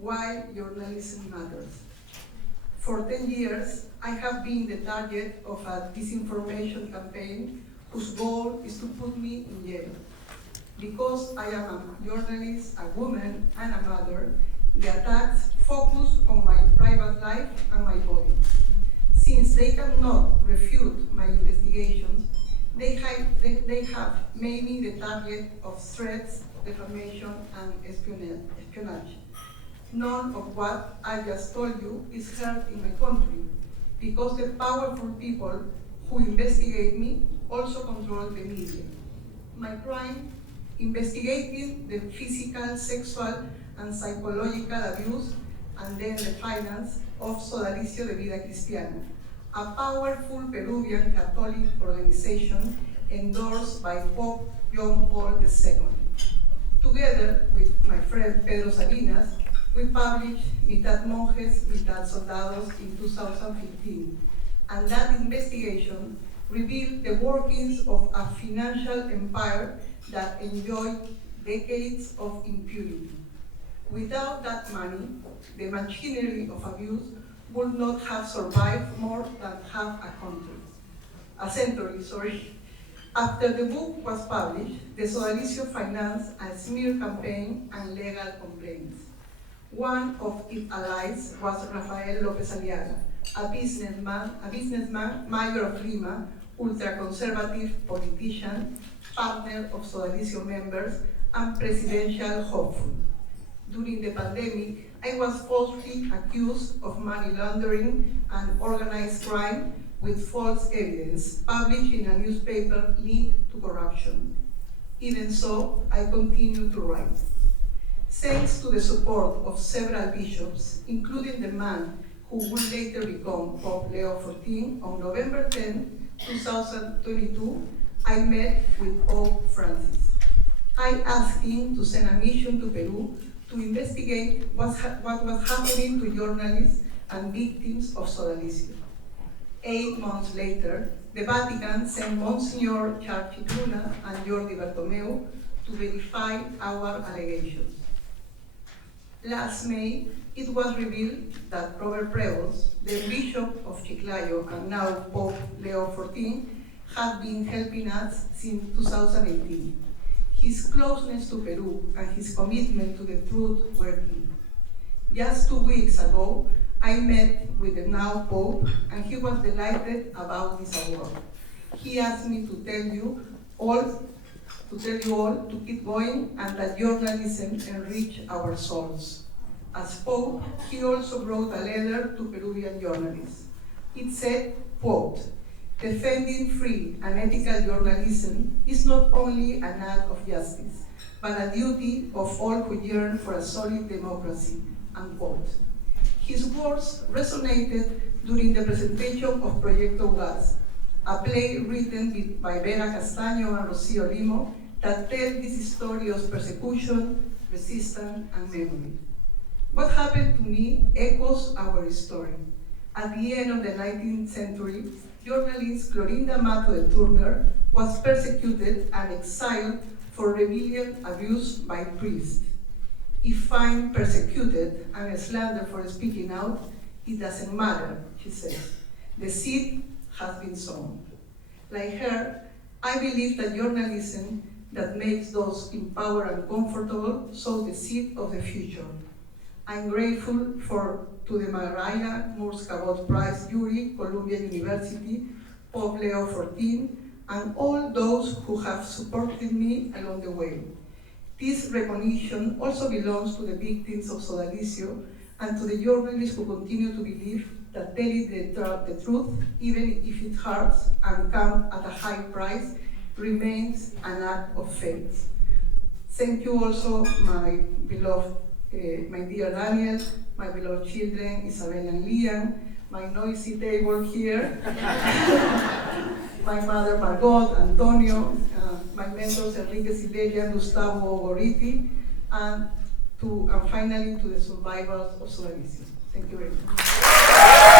Why Journalism Matters. For 10 years, I have been the target of a disinformation campaign whose goal is to put me in jail. Because I am a journalist, a woman, and a mother, the attacks focus on my private life and my body. Since they cannot refute my investigations, they have made me the target of threats, defamation, and espionage. None of what I just told you is heard in my country, because the powerful people who investigate me also control the media. My crime, investigating the physical, sexual, and psychological abuse, and then the finance of Sodalicio de Vida Cristiana, a powerful Peruvian Catholic organization endorsed by Pope John Paul II. Together with my friend Pedro Salinas, we published Mitad Monjes, Mitad Soldados in 2015, and that investigation revealed the workings of a financial empire that enjoyed decades of impunity. Without that money, the machinery of abuse would not have survived more than half a century. After the book was published, the Sodalicio financed a smear campaign and legal complaints. One of its allies was Rafael López Aliaga, a businessman, mayor of Lima, ultra-conservative politician, partner of Sodalicio members, and presidential hopeful. During the pandemic, I was falsely accused of money laundering and organized crime with false evidence published in a newspaper linked to corruption. Even so, I continue to write. Thanks to the support of several bishops, including the man who would later become Pope Leo XIV, on November 10, 2022, I met with Pope Francis. I asked him to send a mission to Peru to investigate what was happening to journalists and victims of Sodalicio. 8 months later, the Vatican sent Monsignor Charchi Luna and Jordi Bertomeu to verify our allegations. Last May, it was revealed that Robert Prevost, the Bishop of Chiclayo and now Pope Leo XIV, had been helping us since 2018. His closeness to Peru and his commitment to the truth were key. Just 2 weeks ago, I met with the now Pope, and he was delighted about this award. He asked me to tell you all to keep going and that journalism enrich our souls. As Pope, he also wrote a letter to Peruvian journalists. It said, quote, "Defending free and ethical journalism is not only an act of justice, but a duty of all who yearn for a solid democracy," unquote. His words resonated during the presentation of Paola Ugaz, a play written by Vera Castaño and Rocío Limo that tells this story of persecution, resistance, and memory. What happened to me echoes our story. At the end of the 19th century, journalist Clorinda Mato de Turner was persecuted and exiled for rebellion abused by priests. If I'm persecuted and slandered for speaking out, it doesn't matter, she says. The seed has been sown. Like her, I believe that journalism that makes those empowered and comfortable sows the seed of the future. I'm grateful to the Mariah Moores Cabot Prize jury, Columbia University, Pope Leo XIV, and all those who have supported me along the way. This recognition also belongs to the victims of Sodalicio and to the journalists who continue to believe that telling the truth, even if it hurts and comes at a high price, remains an act of faith. Thank you also, my beloved, my dear Daniel, my beloved children, Isabel and Liam, my noisy table here, my mother Margot, Antonio, my mentors Enrique Sileria and Gustavo Gorriti, and finally to the survivors of Sodalicio. Thank you very much.